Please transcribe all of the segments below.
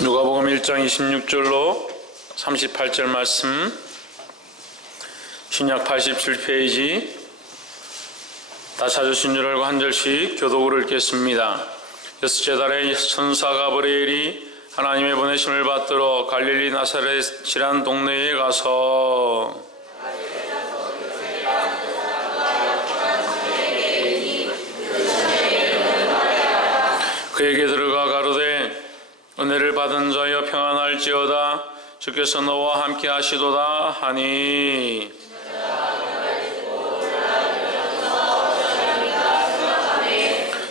누가복음 1장 26절로 38절 말씀, 신약 87페이지, 다 찾으신 줄 알고 한 절씩 교독으로 읽겠습니다. 여섯째 달에 천사 가브리엘이 하나님의 보내심을 받들어 갈릴리 나사렛이란 동네에 가서 그에게 들어가 가로되 은혜를 받은 자여 평안할지어다, 주께서 너와 함께 하시도다 하니,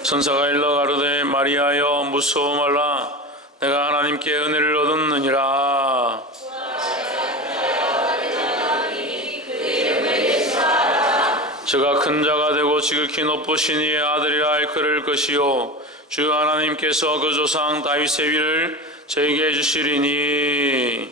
천사가 일러 가로되 마리아여 무서워 말라, 내가 하나님께 은혜를 얻었느니라. 저가 큰 자가 되고 지극히 높으신 이의 아들이라 일컬을 것이요 주 하나님께서 그 조상 다윗의 위를 저에게 주시리니,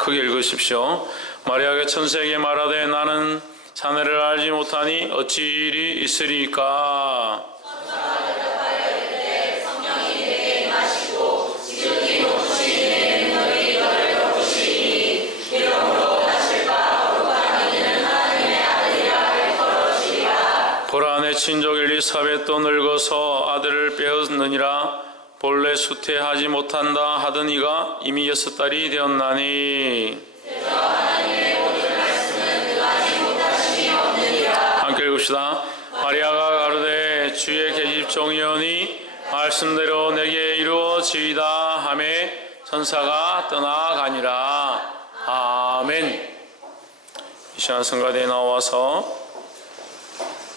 크게 읽으십시오. 마리아가 천사에게 말하되 나는 자네를 알지 못하니 어찌 일이 있으리까? 보라, 내 친족 엘리사벳도 늙어서 아들을 빼었느니라. 본래 수태하지 못한다 하던 이가 이미 6달이 되었나니, 함께 읽읍시다. 마리아가 가로되 주의 계집 종이오니 말씀대로 내게 이루어지이다 하매 천사가 떠나가니라. 아멘. 이 시간 성가대에 나와서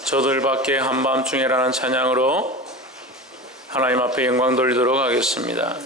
저들 밖에 한밤중에라는 찬양으로 하나님 앞에 영광 돌리도록 하겠습니다.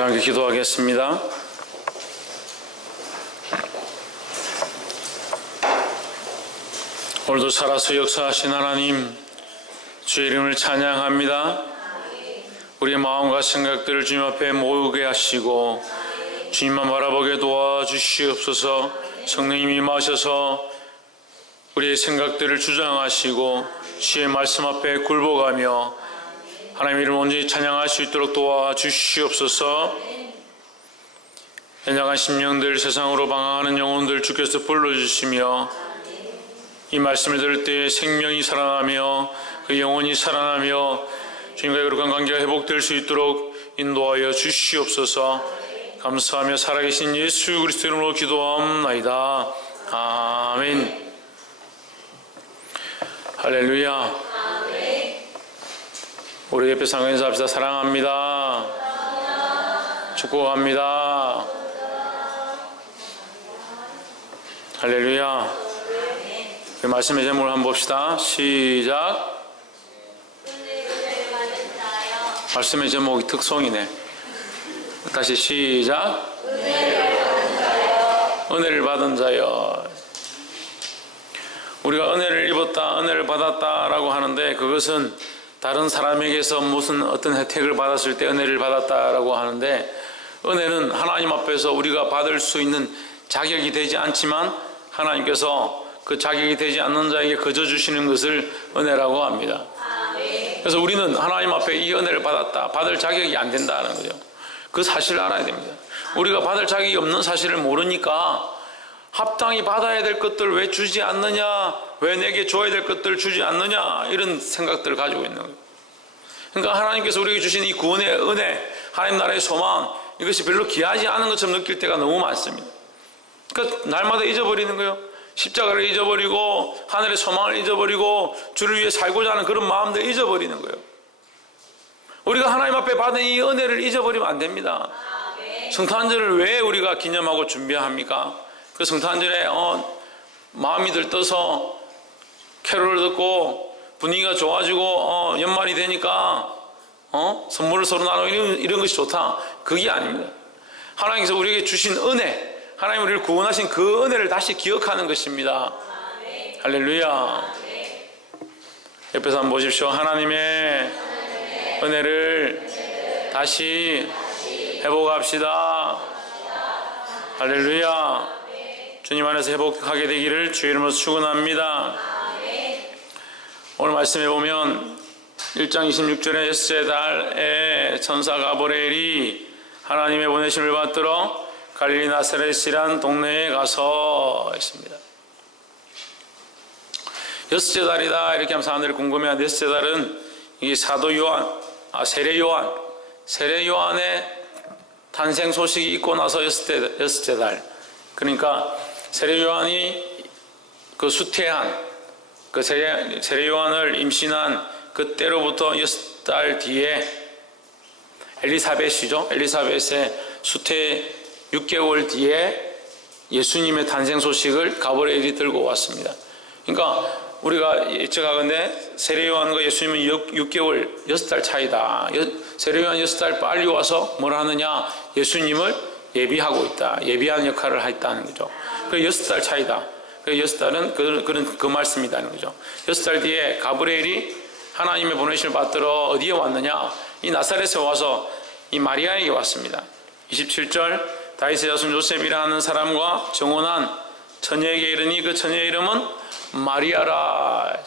자, 함께 기도하겠습니다. 오늘도 살아서 역사하신 하나님, 주의 이름을 찬양합니다. 우리의 마음과 생각들을 주님 앞에 모으게 하시고 주님만 바라보게 도와주시옵소서. 성령님이 임하셔서 우리의 생각들을 주장하시고 주의 말씀 앞에 굴복하며 하나님 이름 온전히 찬양할 수 있도록 도와주시옵소서. 연약한 심령들, 세상으로 방황하는 영혼들 주께서 불러주시며 이 말씀을 들을 때 생명이 살아나며 그 영혼이 살아나며 주님과의 거룩한 관계가 회복될 수 있도록 인도하여 주시옵소서. 감사하며 살아계신 예수 그리스도 이름으로 기도하옵나이다. 아멘. 할렐루야. 우리 옆에 상호 인사합시다. 사랑합니다. 축복합니다. 할렐루야. 말씀의 제목을 한번 봅시다. 시작. 말씀의 제목이 특송이네. 다시 시작. 은혜를 받은 자여. 우리가 은혜를 입었다, 은혜를 받았다라고 하는데 그것은 다른 사람에게서 무슨 어떤 혜택을 받았을 때 은혜를 받았다라고 하는데, 은혜는 하나님 앞에서 우리가 받을 수 있는 자격이 되지 않지만 하나님께서 그 자격이 되지 않는 자에게 거저 주시는 것을 은혜라고 합니다. 그래서 우리는 하나님 앞에 이 은혜를 받았다, 받을 자격이 안 된다는 거죠. 그 사실을 알아야 됩니다. 우리가 받을 자격이 없는 사실을 모르니까 합당히 받아야 될 것들 왜 주지 않느냐, 왜 내게 줘야 될 것들 주지 않느냐, 이런 생각들을 가지고 있는 거예요. 그러니까 하나님께서 우리에게 주신 이 구원의 은혜, 하나님 나라의 소망, 이것이 별로 귀하지 않은 것처럼 느낄 때가 너무 많습니다. 그러니까 날마다 잊어버리는 거예요. 십자가를 잊어버리고 하늘의 소망을 잊어버리고 주를 위해 살고자 하는 그런 마음들 잊어버리는 거예요. 우리가 하나님 앞에 받은 이 은혜를 잊어버리면 안 됩니다. 성탄절을 왜 우리가 기념하고 준비합니까? 그 성탄절에 마음이 들떠서 캐롤을 듣고 분위기가 좋아지고 연말이 되니까 선물을 서로 나누고 이런 것이 좋다, 그게 아닙니다. 하나님께서 우리에게 주신 은혜, 하나님 우리를 구원하신 그 은혜를 다시 기억하는 것입니다. 할렐루야. 옆에서 한번 보십시오. 하나님의 은혜를 다시 회복합시다. 할렐루야. 주님 안에서 회복하게 되기를 주의 이름으로 축원합니다. 오늘 말씀해 보면 1장 26절에 엿새 달에 천사 가브리엘이 하나님의 보내심을 받들어 갈릴리 나사렛이란 동네에 가서 있습니다. 엿새 달이다 이렇게 하면 사람들이 궁금해하는데, 엿새 달은 이 사도 요한, 세례 요한의 탄생 소식이 있고 나서 엿새 달. 그러니까 세례 요한이 그 수태한, 그 세례 요한을 임신한 그때로부터 6달 뒤에 엘리사벳이죠. 엘리사벳의 수태 6개월 뒤에 예수님의 탄생 소식을 가브리엘이 들고 왔습니다. 그러니까 우리가 예측하건대 세례 요한과 예수님은 6개월, 6달 차이다. 세례 요한 6달 빨리 와서 뭘 하느냐? 예수님을 예비하고 있다. 예비하는 역할을 했다는 거죠. 그 6달 차이다. 그 6달은 그 말씀이라는 거죠. 6달 뒤에 가브리엘이 하나님의 보내심을 받들어 어디에 왔느냐? 이 나사렛에 와서 이 마리아에게 왔습니다. 27절, 다윗의 자손 요셉이라 하는 사람과 정혼한 처녀에게 이르니 그 처녀의 이름은 마리아라.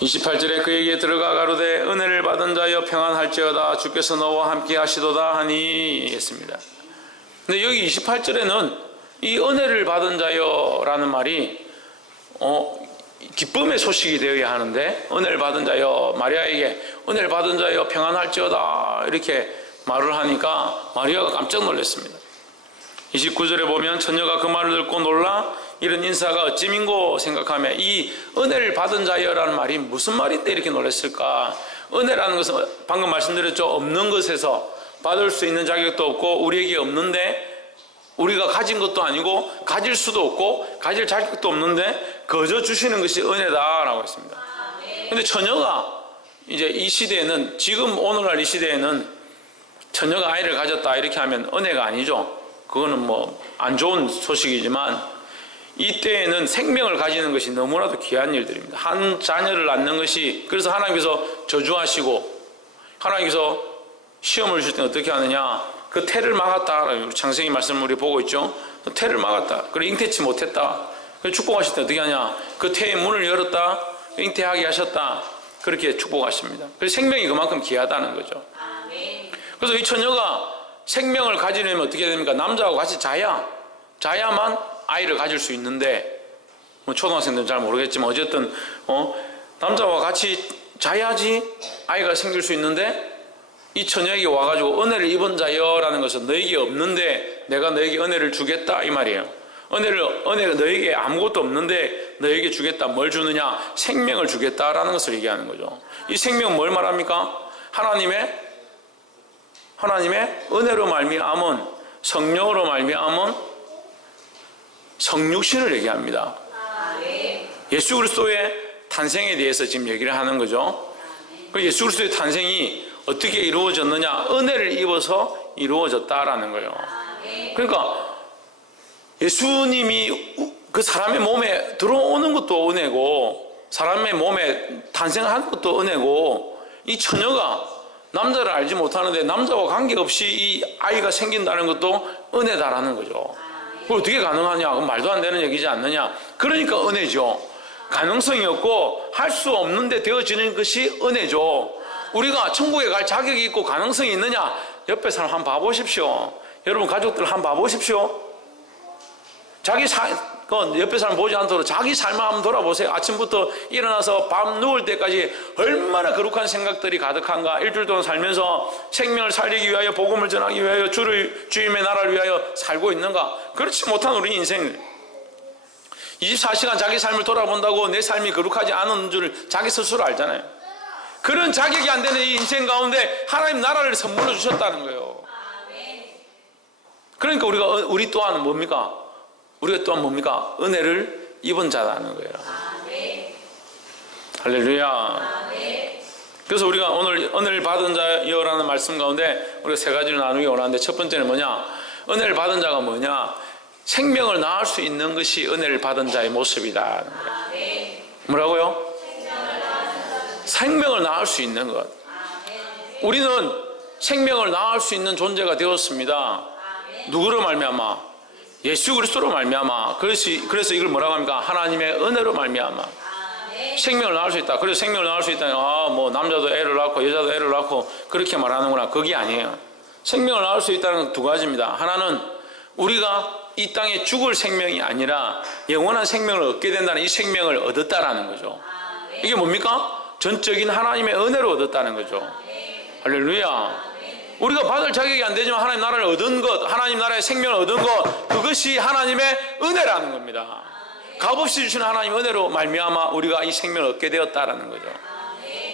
28절에 그에게 들어가 가로되 은혜를 받은 자여 평안할지어다, 주께서 너와 함께 하시도다 하니 했습니다. 근데 여기 28절에는 이 은혜를 받은 자여 라는 말이 기쁨의 소식이 되어야 하는데, 은혜를 받은 자여, 마리아에게 은혜를 받은 자여 평안할지어다 이렇게 말을 하니까 마리아가 깜짝 놀랐습니다. 29절에 보면 처녀가 그 말을 듣고 놀라 이런 인사가 어찌민고 생각하며 이 은혜를 받은 자여라는 말이 무슨 말인데 이렇게 놀랐을까? 은혜라는 것은 방금 말씀드렸죠. 없는 것에서 받을 수 있는 자격도 없고 우리에게 없는데, 우리가 가진 것도 아니고 가질 수도 없고 가질 자격도 없는데 거저 주시는 것이 은혜다라고 했습니다. 근데 처녀가 이제 이 시대에는, 지금 오늘날 이 시대에는 처녀가 아이를 가졌다 이렇게 하면 은혜가 아니죠. 그거는 뭐 안 좋은 소식이지만, 이때에는 생명을 가지는 것이 너무나도 귀한 일들입니다. 한 자녀를 낳는 것이, 그래서 하나님께서 저주하시고 하나님께서 시험을 주실 때는 어떻게 하느냐, 그 태를 막았다. 창세기 말씀을 우리 보고 있죠. 태를 막았다. 그리고 잉태치 못했다. 축복하실 때 어떻게 하냐, 그 태의 문을 열었다. 잉태하게 하셨다. 그렇게 축복하십니다. 그래서 생명이 그만큼 귀하다는 거죠. 그래서 이 처녀가 생명을 가지려면 어떻게 됩니까? 남자하고 같이 자야만 아이를 가질 수 있는데, 뭐 초등학생들은 잘 모르겠지만 어쨌든 남자와 같이 자야지 아이가 생길 수 있는데, 이 처녀에게 와가지고 은혜를 입은 자여라는 것은 너에게 없는데 내가 너에게 은혜를 주겠다 이 말이에요. 은혜가 너에게 아무것도 없는데 너에게 주겠다. 뭘 주느냐? 생명을 주겠다라는 것을 얘기하는 거죠. 이 생명은 뭘 말합니까? 하나님의 은혜로 말미암은, 성령으로 말미암은 성육신을 얘기합니다. 예수 그리스도의 탄생에 대해서 지금 얘기를 하는 거죠. 예수 그리스도의 탄생이 어떻게 이루어졌느냐? 은혜를 입어서 이루어졌다라는 거예요. 그러니까 예수님이 그 사람의 몸에 들어오는 것도 은혜고, 사람의 몸에 탄생하는 것도 은혜고, 이 처녀가 남자를 알지 못하는데 남자와 관계없이 이 아이가 생긴다는 것도 은혜다라는 거죠. 그걸 어떻게 가능하냐? 그건 말도 안 되는 얘기지 않느냐? 그러니까 은혜죠. 가능성이 없고 할 수 없는데 되어지는 것이 은혜죠. 우리가 천국에 갈 자격이 있고 가능성이 있느냐? 옆에 사람 한번 봐보십시오. 여러분 가족들 한번 봐보십시오. 옆에 사람 보지 않도록 자기 삶을 한번 돌아보세요. 아침부터 일어나서 밤 누울 때까지 얼마나 거룩한 생각들이 가득한가. 일주일 동안 살면서 생명을 살리기 위하여, 복음을 전하기 위하여, 주님의 나라를 위하여 살고 있는가. 그렇지 못한 우리 인생, 24시간 자기 삶을 돌아본다고 내 삶이 거룩하지 않은 줄 자기 스스로 알잖아요. 그런 자격이 안 되는 이 인생 가운데 하나님 나라를 선물로 주셨다는 거예요. 그러니까 우리 또한 뭡니까? 우리가 또한 뭡니까? 은혜를 입은 자라는 거예요. 할렐루야. 그래서 우리가 오늘 은혜를 받은 자여라는 말씀 가운데 우리가 세 가지를 나누기 원하는데, 첫 번째는 뭐냐? 은혜를 받은 자가 뭐냐? 생명을 낳을 수 있는 것이 은혜를 받은 자의 모습이다. 뭐라고요? 생명을 낳을 수 있는 것. 우리는 생명을 낳을 수 있는 존재가 되었습니다. 누구로 말미암아? 예수 그리스도로 말미암아. 그래서 이걸 뭐라고 합니까? 하나님의 은혜로 말미암아 생명을 낳을 수 있다. 그래서 생명을 낳을 수 있다니, 뭐 남자도 애를 낳고 여자도 애를 낳고 그렇게 말하는구나. 그게 아니에요. 생명을 낳을 수 있다는 건 두 가지입니다. 하나는 우리가 이 땅에 죽을 생명이 아니라 영원한 생명을 얻게 된다는, 이 생명을 얻었다라는 거죠. 이게 뭡니까? 전적인 하나님의 은혜로 얻었다는 거죠. 할렐루야. 우리가 받을 자격이 안 되지만 하나님 나라를 얻은 것, 하나님 나라의 생명을 얻은 것, 그것이 하나님의 은혜라는 겁니다. 값없이 주시는 하나님의 은혜로 말미암아 우리가 이 생명을 얻게 되었다라는 거죠.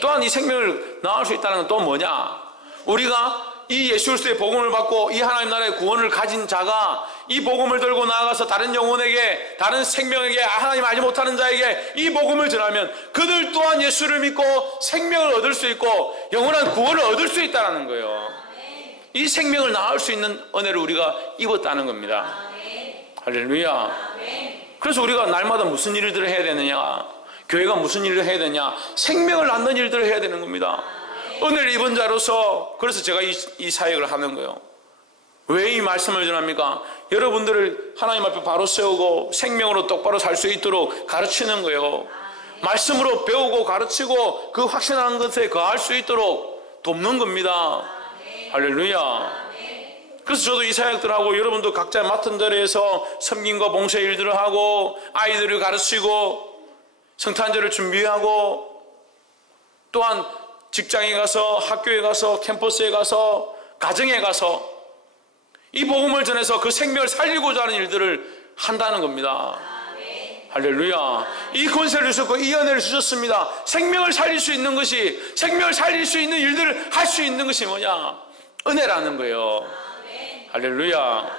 또한 이 생명을 낳을 수 있다는 건 또 뭐냐? 우리가 이 예수 그리스도의 복음을 받고 이 하나님 나라의 구원을 가진 자가 이 복음을 들고 나아가서 다른 영혼에게, 다른 생명에게, 하나님 알지 못하는 자에게 이 복음을 전하면 그들 또한 예수를 믿고 생명을 얻을 수 있고 영원한 구원을 얻을 수 있다는 거예요. 이 생명을 낳을 수 있는 은혜를 우리가 입었다는 겁니다. 할렐루야. 그래서 우리가 날마다 무슨 일들을 해야 되느냐? 교회가 무슨 일을 해야 되냐? 생명을 낳는 일들을 해야 되는 겁니다. 은혜를 입은 자로서. 그래서 제가 이 사역을 하는 거예요. 왜 이 말씀을 전합니까? 여러분들을 하나님 앞에 바로 세우고 생명으로 똑바로 살 수 있도록 가르치는 거예요. 말씀으로 배우고 가르치고 그 확신하는 것에 거할 수 있도록 돕는 겁니다. 할렐루야. 그래서 저도 이 사역들하고 여러분도 각자 맡은 자리에서 섬김과 봉사의 일들을 하고 아이들을 가르치고 성탄절을 준비하고 또한 직장에 가서 학교에 가서 캠퍼스에 가서 가정에 가서 이 복음을 전해서 그 생명을 살리고자 하는 일들을 한다는 겁니다. 할렐루야. 이 권세를 주셨고 이 은혜를 주셨습니다. 생명을 살릴 수 있는 것이, 생명을 살릴 수 있는 일들을 할 수 있는 것이 뭐냐? 은혜라는 거예요. 할렐루야.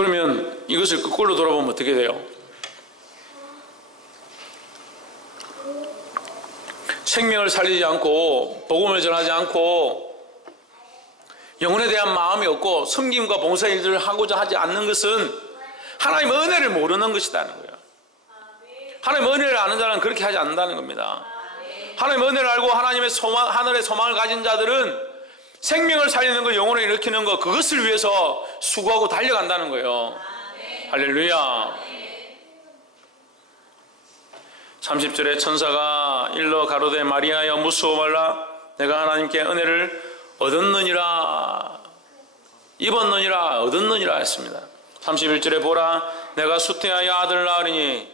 그러면 이것을 거꾸로 돌아보면 어떻게 돼요? 생명을 살리지 않고 복음을 전하지 않고 영혼에 대한 마음이 없고 섬김과 봉사 일들을 하고자 하지 않는 것은 하나님의 은혜를 모르는 것이라는 거예요. 하나님의 은혜를 아는 자는 그렇게 하지 않는다는 겁니다. 하나님의 은혜를 알고 하나님의 하늘의 소망을 가진 자들은 생명을 살리는 것, 영혼을 일으키는 것, 그것을 위해서 수고하고 달려간다는 거예요. 할렐루야. 30절에 천사가 일러 가로되 마리아여 무수어 말라 내가 하나님께 은혜를 얻었느니라 입었느니라 얻었느니라 했습니다. 31절에 보라 내가 수태하여 아들 낳으리니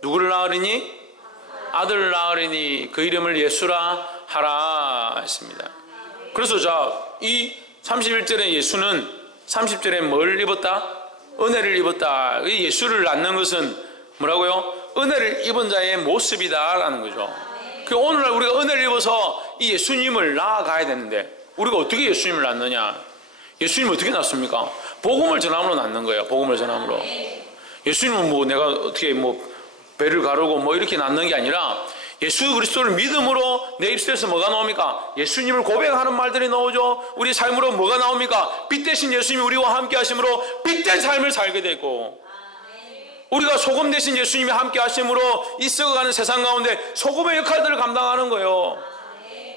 누구를 낳으리니? 아들을 낳으리니 그 이름을 예수라 하라 했습니다. 그래서 이 31절에 예수는 30절에 뭘 입었다? 은혜를 입었다. 이 예수를 낳는 것은 뭐라고요? 은혜를 입은 자의 모습이다 라는 거죠. 오늘날 우리가 은혜를 입어서 이 예수님을 낳아가야 되는데 우리가 어떻게 예수님을 낳느냐? 예수님 어떻게 낳습니까? 복음을 전함으로 낳는 거예요. 복음을 전함으로. 예수님은 내가 어떻게 배를 가르고 이렇게 낳는 게 아니라 예수 그리스도를 믿음으로 내 입술에서 뭐가 나옵니까? 예수님을 고백하는 말들이 나오죠. 우리 삶으로 뭐가 나옵니까? 빛 대신 예수님이 우리와 함께 하심으로 빛된 삶을 살게 되고 우리가 소금 대신 예수님이 함께 하심으로 이 썩어가는 세상 가운데 소금의 역할들을 감당하는 거예요.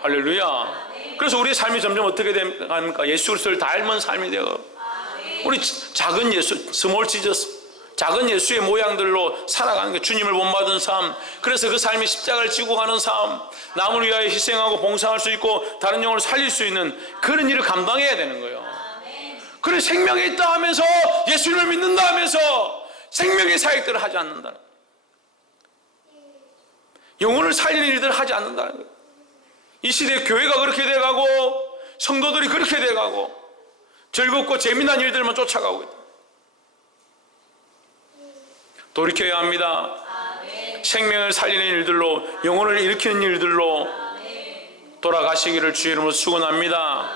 할렐루야. 그래서 우리의 삶이 점점 어떻게 됩니까? 예수 그리스도를 닮은 삶이 되어 우리 작은 예수, 스몰 지저스 작은 예수의 모양들로 살아가는 게 주님을 본받은 삶. 그래서 그 삶이 십자가를 지고 가는 삶, 남을 위하여 희생하고 봉사할 수 있고 다른 영혼을 살릴 수 있는 그런 일을 감당해야 되는 거예요. 그래 생명이 있다 하면서 예수님을 믿는다 하면서 생명의 사역들을 하지 않는다는 거예요. 영혼을 살리는 일들을 하지 않는다는 거예요. 이 시대에 교회가 그렇게 돼가고 성도들이 그렇게 돼가고 즐겁고 재미난 일들만 쫓아가고 있다. 돌이켜야 합니다. 생명을 살리는 일들로 영혼을 일으키는 일들로 돌아가시기를 주의 이름으로 축원합니다.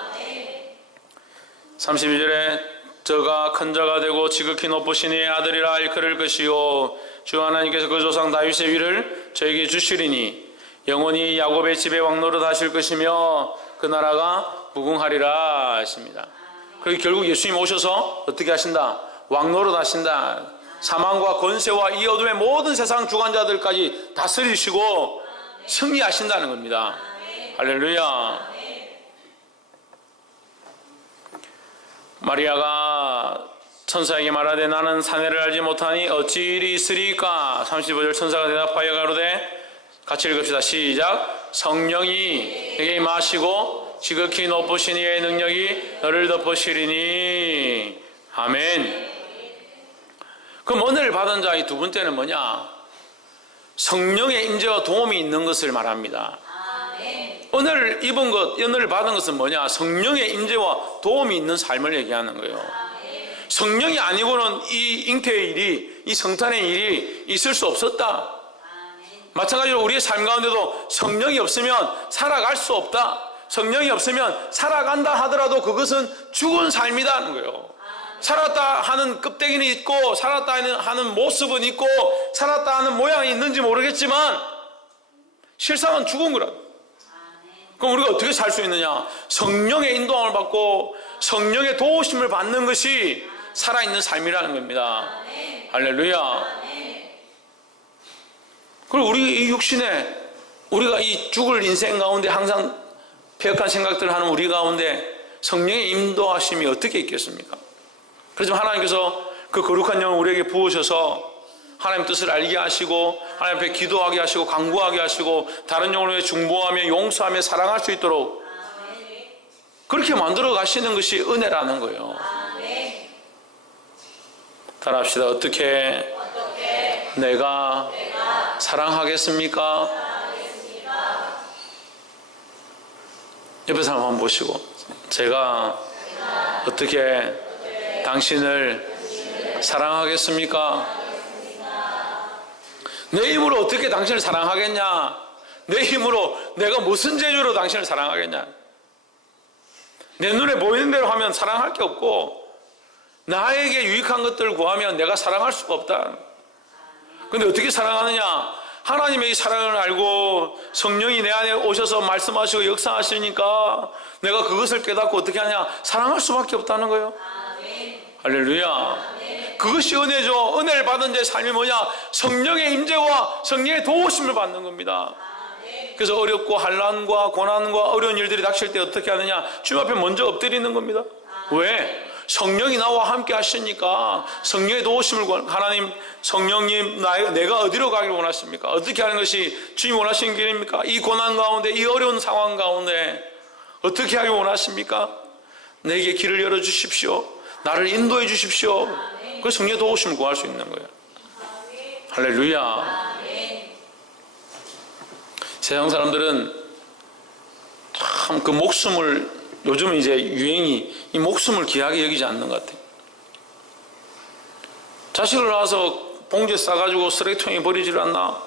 32절에 저가 큰 자가 되고 지극히 높으신 이의 아들이라 일컬을 것이요 주 하나님께서 그 조상 다윗의 위를 저에게 주시리니 영원히 야곱의 집에 왕노릇 하실 것이며 그 나라가 무궁하리라 하십니다. 그리고 결국 예수님 오셔서 어떻게 하신다? 왕노릇 하신다. 사망과 권세와 이 어둠의 모든 세상 주관자들까지 다스리시고 승리하신다는 겁니다. 할렐루야. 마리아가 천사에게 말하되 나는 사내를 알지 못하니 어찌 일이 있으리까? 35절 천사가 대답하여 가로되 같이 읽읍시다. 시작. 성령이 내게 임하시고 지극히 높으신 이의 능력이 너를 덮으시리니. 아멘. 그럼 은혜를 받은 자 이 두 번째는 뭐냐? 성령의 임재와 도움이 있는 것을 말합니다. 은혜를 입은 것, 은혜를 받은 것은 뭐냐? 성령의 임재와 도움이 있는 삶을 얘기하는 거예요. 성령이 아니고는 이 잉태의 일이, 이 성탄의 일이 있을 수 없었다. 마찬가지로 우리의 삶 가운데도 성령이 없으면 살아갈 수 없다. 성령이 없으면 살아간다 하더라도 그것은 죽은 삶이라는 거예요. 살았다 하는 껍데기는 있고 살았다 하는 모습은 있고 살았다 하는 모양이 있는지 모르겠지만 실상은 죽은 거라. 그럼 우리가 어떻게 살 수 있느냐? 성령의 인도함을 받고 성령의 도우심을 받는 것이 살아있는 삶이라는 겁니다. 할렐루야. 그리고 우리 이 육신에 우리가 이 죽을 인생 가운데 항상 폐역한 생각들을 하는 우리 가운데 성령의 인도하심이 어떻게 있겠습니까? 그렇지만 하나님께서 그 거룩한 영을 우리에게 부으셔서 하나님 뜻을 알게 하시고 하나님 앞에 기도하게 하시고 간구하게 하시고 다른 영을 위해 중보하며 용서하며 사랑할 수 있도록 그렇게 만들어 가시는 것이 은혜라는 거예요. 따라합시다. 어떻게 내가 사랑하겠습니까? 옆에 사람 한번 보시고 제가 어떻게 당신을 사랑하겠습니까? 내 힘으로 어떻게 당신을 사랑하겠냐? 내 힘으로 내가 무슨 재주로 당신을 사랑하겠냐? 내 눈에 보이는 대로 하면 사랑할 게 없고 나에게 유익한 것들을 구하면 내가 사랑할 수가 없다. 근데 어떻게 사랑하느냐? 하나님의 이 사랑을 알고 성령이 내 안에 오셔서 말씀하시고 역사하시니까 내가 그것을 깨닫고 어떻게 하냐? 사랑할 수밖에 없다는 거예요. 할렐루야. 그것이 은혜죠. 은혜를 받은 자의 삶이 뭐냐? 성령의 임재와 성령의 도우심을 받는 겁니다. 그래서 어렵고 환난과 고난과 어려운 일들이 닥칠 때 어떻게 하느냐? 주님 앞에 먼저 엎드리는 겁니다. 왜? 성령이 나와 함께 하시니까 성령의 도우심을 하나님 성령님 내가 어디로 가기를 원하십니까? 어떻게 하는 것이 주님 원하시는 길입니까? 이 고난 가운데 이 어려운 상황 가운데 어떻게 하길 원하십니까? 내게 길을 열어주십시오. 나를 인도해 주십시오. 그래서 성령의 도우심을 구할 수 있는 거예요. 할렐루야. 세상 사람들은 참 그 목숨을 요즘 이제 유행이 이 목숨을 귀하게 여기지 않는 것 같아요. 자식을 낳아서 봉지에 싸가지고 쓰레기통에 버리지를 않나?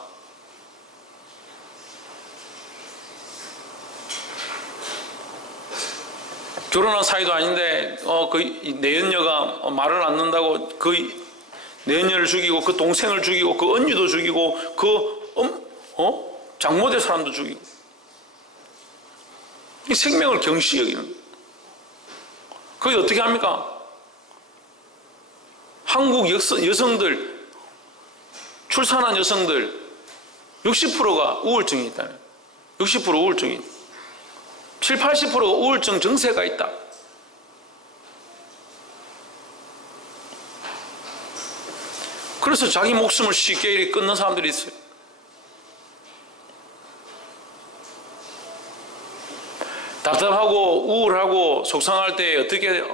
결혼한 사이도 아닌데 그 내연녀가 말을 안 듣는다고 그 내연녀를 죽이고 그 동생을 죽이고 그 언니도 죽이고 그 장모될 사람도 죽이고 이 생명을 경시 여기는 거예요. 그게 어떻게 합니까? 한국 여성들 출산한 여성들 60%가 우울증이 있다는 60% 우울증이 7, 80%가 우울증 증세가 있다. 그래서 자기 목숨을 쉽게 이렇게 끊는 사람들이 있어요. 답답하고 우울하고 속상할 때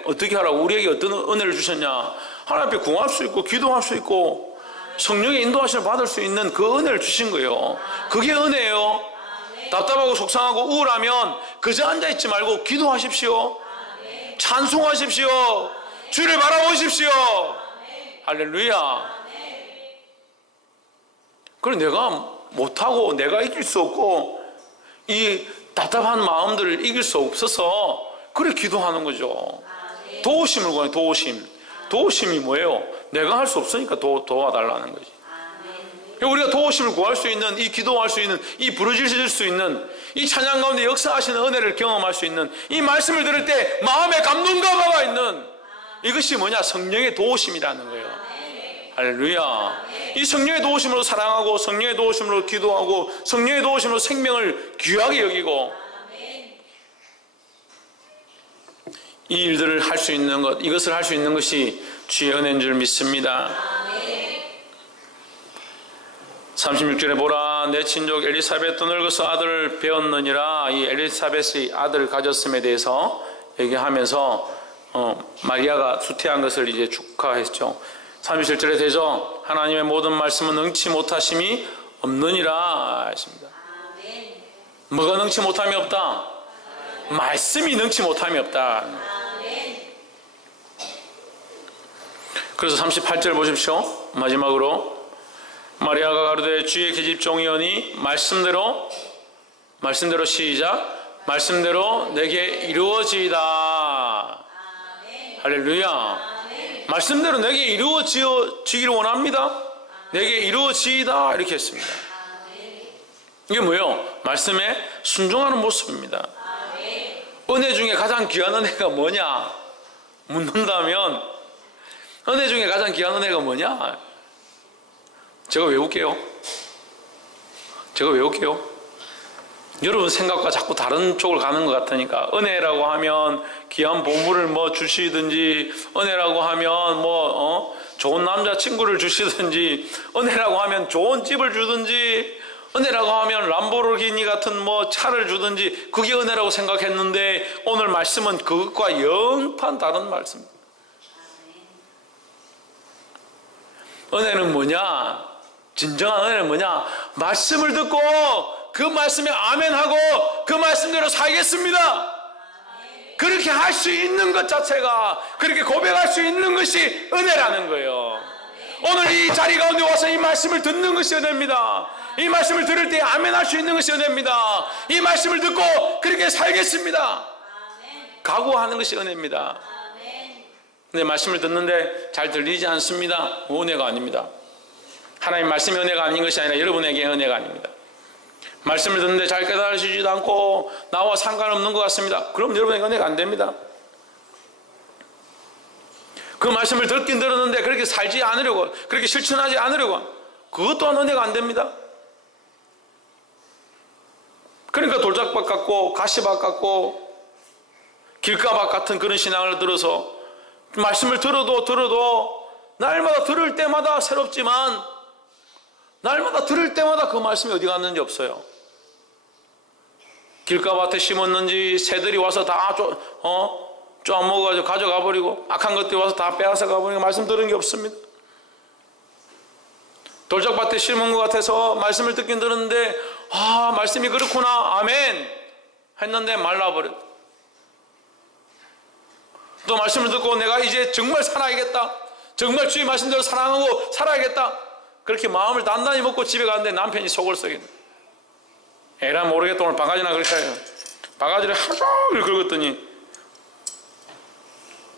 어떻게 하라고? 우리에게 어떤 은혜를 주셨냐? 하나님 앞에 구할 수 있고 기도할 수 있고 성령의 인도하심을 받을 수 있는 그 은혜를 주신 거예요. 그게 은혜예요. 답답하고 속상하고 우울하면 그저 앉아있지 말고 기도하십시오. 찬송하십시오. 주를 바라보십시오. 할렐루야. 그래 내가 못하고 내가 이길 수 없고 이 답답한 마음들을 이길 수 없어서 그래 기도하는 거죠. 도우심을 구해요. 도우심이 뭐예요? 내가 할 수 없으니까 도와달라는 거지. 우리가 도우심을 구할 수 있는 이 기도할 수 있는 이 부르짖을 수 있는 이 찬양 가운데 역사하시는 은혜를 경험할 수 있는 이 말씀을 들을 때 마음에 감동과 바가 있는 이것이 뭐냐? 성령의 도우심이라는 거예요. 할렐루야. 이 성령의 도우심으로 사랑하고 성령의 도우심으로 기도하고 성령의 도우심으로 생명을 귀하게 여기고 이 일들을 할 수 있는 것, 이것을 할 수 있는 것이 주의 은혜인 줄 믿습니다. 36절에 보라 내 친족 엘리사벳도 늙어서 아들을 배웠느니라. 이 엘리사벳이 아들을 가졌음에 대해서 얘기하면서 마리아가 수태한 것을 이제 축하했죠. 37절에 되죠. 하나님의 모든 말씀은 능치 못하심이 없느니라 하십니다. 뭐가 능치 못함이 없다? 말씀이 능치 못함이 없다. 그래서 38절 보십시오. 마지막으로 마리아가 가로되 주의 계집종이오니 말씀대로 시작 말씀대로 내게 이루어지이다. 할렐루야. 말씀대로 내게 이루어지기를 원합니다. 내게 이루어지이다 이렇게 했습니다. 이게 뭐예요? 말씀에 순종하는 모습입니다. 은혜 중에 가장 귀한 은혜가 뭐냐? 묻는다면 은혜 중에 가장 귀한 은혜가 뭐냐? 제가 외울게요. 여러분 생각과 자꾸 다른 쪽으로 가는 것 같으니까 은혜라고 하면 귀한 보물을 뭐 주시든지 은혜라고 하면 좋은 남자친구를 주시든지 은혜라고 하면 좋은 집을 주든지 은혜라고 하면 람보르기니 같은 차를 주든지 그게 은혜라고 생각했는데 오늘 말씀은 그것과 영판 다른 말씀. 은혜는 뭐냐? 진정한 은혜는 뭐냐? 말씀을 듣고 그 말씀에 아멘하고 그 말씀대로 살겠습니다. 그렇게 할 수 있는 것 자체가 그렇게 고백할 수 있는 것이 은혜라는 거예요. 오늘 이 자리 가운데 와서 이 말씀을 듣는 것이 은혜입니다. 이 말씀을 들을 때 아멘할 수 있는 것이 은혜입니다. 이 말씀을 듣고 그렇게 살겠습니다. 각오하는 것이 은혜입니다. 근데 말씀을 듣는데 잘 들리지 않습니다. 은혜가 아닙니다. 하나님 말씀이 은혜가 아닌 것이 아니라 여러분에게 은혜가 아닙니다. 말씀을 듣는데 잘 깨달으시지도 않고 나와 상관없는 것 같습니다. 그럼 여러분에게 은혜가 안 됩니다. 그 말씀을 듣긴 들었는데 그렇게 살지 않으려고, 그렇게 실천하지 않으려고, 그것 또한 은혜가 안 됩니다. 그러니까 돌짝밭 같고 가시밭 같고 길가밭 같은 그런 신앙을 들어서 말씀을 들어도 날마다 들을 때마다 새롭지만 날마다 들을 때마다 그 말씀이 어디 갔는지 없어요. 길가밭에 심었는지 새들이 와서 다 쪼아먹어가지고 가져가 버리고 악한 것들이 와서 다 빼앗아 가버리고 말씀 들은 게 없습니다. 돌짝밭에 심은 것 같아서 말씀을 듣긴 들었는데 말씀이 그렇구나 아멘 했는데 말라버렸다. 또 말씀을 듣고 내가 이제 정말 살아야겠다, 정말 주의 말씀대로 사랑하고 살아야겠다, 그렇게 마음을 단단히 먹고 집에 갔는데 남편이 속을 썩이네. 에라 모르겠다, 오늘 바가지나 그렇게 해요. 바가지를 하루 종일 긁었더니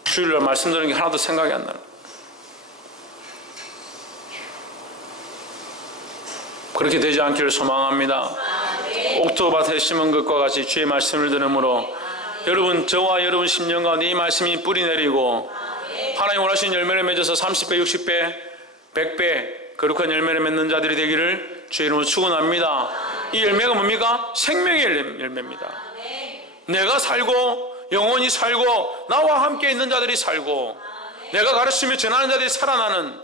주일날 말씀 들은 게 하나도 생각이 안 나요. 그렇게 되지 않기를 소망합니다. 옥토밭에 심은 것과 같이 주의 말씀을 들으므로 여러분, 저와 여러분 심령 가운데 이 말씀이 뿌리 내리고 하나님 원하시는 열매를 맺어서 30배, 60배, 100배 거룩한 열매를 맺는 자들이 되기를 주의 이름으로 축원합니다. 이 열매가 뭡니까? 생명의 열매입니다. 내가 살고 영원히 살고 나와 함께 있는 자들이 살고 내가 가르치며 전하는 자들이 살아나는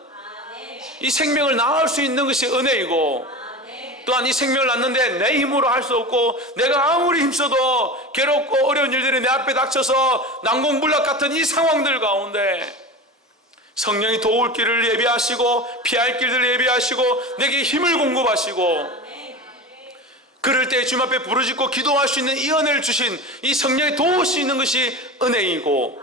이 생명을 낳을 수 있는 것이 은혜이고, 또한 이 생명을 낳는데 내 힘으로 할 수 없고 내가 아무리 힘써도 괴롭고 어려운 일들이 내 앞에 닥쳐서 난공불락 같은 이 상황들 가운데 성령이 도울 길을 예비하시고 피할 길들을 예비하시고 내게 힘을 공급하시고 그럴 때 주님 앞에 부르짖고 기도할 수 있는 이 은혜를 주신 이 성령이 도울 수 있는 것이 은혜이고,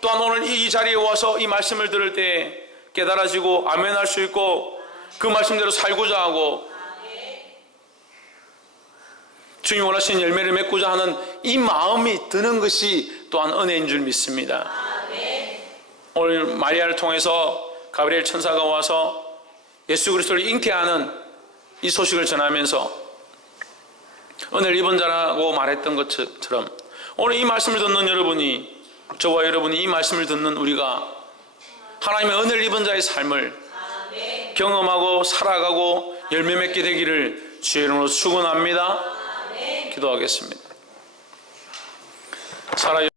또한 오늘 이 자리에 와서 이 말씀을 들을 때 깨달아지고 아멘할 수 있고 그 말씀대로 살고자 하고 주님이 원하시는 열매를 맺고자 하는 이 마음이 드는 것이 또한 은혜인 줄 믿습니다. 오늘 마리아를 통해서 가브리엘 천사가 와서 예수 그리스도를 잉태하는 이 소식을 전하면서 은혜를 입은 자라고 말했던 것처럼 오늘 이 말씀을 듣는 여러분이, 저와 여러분이 이 말씀을 듣는 우리가 하나님의 은혜를 입은 자의 삶을 경험하고 살아가고 열매 맺게 되기를 주의 이름으로 축원합니다. 기도하겠습니다.